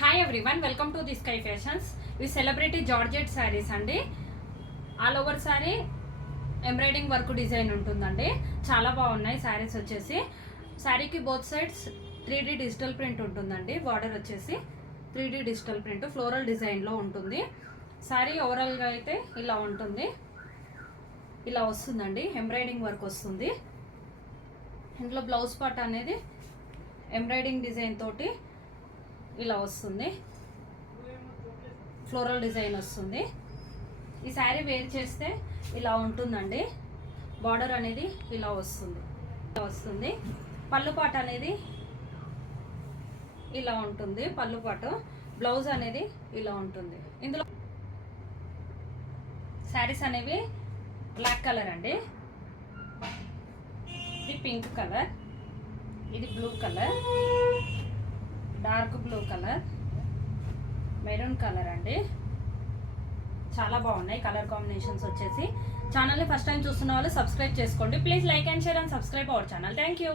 Hi everyone, welcome to the sky fashions. ఇవి celebrity georgette saris అండి. All over sari embroidering work design ఉంటుందండి. చాలా బాగున్నాయి శారీస్ వచ్చేసి. శారీకి both sides 3D digital print ఉంటుందండి. బార్డర్ వచ్చేసి 3D డిజిటల్ ప్రింట్ ఫ్లోరల్ డిజైన్లో ఉంటుంది. శారీ ఓవరాల్గా అయితే ఇలా ఉంటుంది, ఇలా వస్తుందండి. ఎంబ్రాయిడింగ్ వర్క్ వస్తుంది. ఇంట్లో బ్లౌజ్ పార్ట్ అనేది ఎంబ్రాయిడింగ్ డిజైన్ తోటి ఇలా వస్తుంది, ఫ్లోరల్ డిజైన్ వస్తుంది. ఈ శారీ వేర్ చేస్తే ఇలా ఉంటుందండి. బార్డర్ అనేది ఇలా వస్తుంది. పళ్ళు పాట అనేది ఇలా ఉంటుంది. పళ్ళు పాటు బ్లౌజ్ అనేది ఇలా ఉంటుంది. ఇందులో శారీస్ అనేవి బ్లాక్ కలర్ అండి, ఇది పింక్ కలర్, ఇది blue colour, dark blue colour, maroon colour అండి. చాలా బాగున్నాయి కలర్ కాంబినేషన్స్ వచ్చేసి. ఛానల్ని ఫస్ట్ టైం చూస్తున్న వాళ్ళు సబ్స్క్రైబ్ చేసుకోండి. Please like and share and subscribe our channel. Thank you.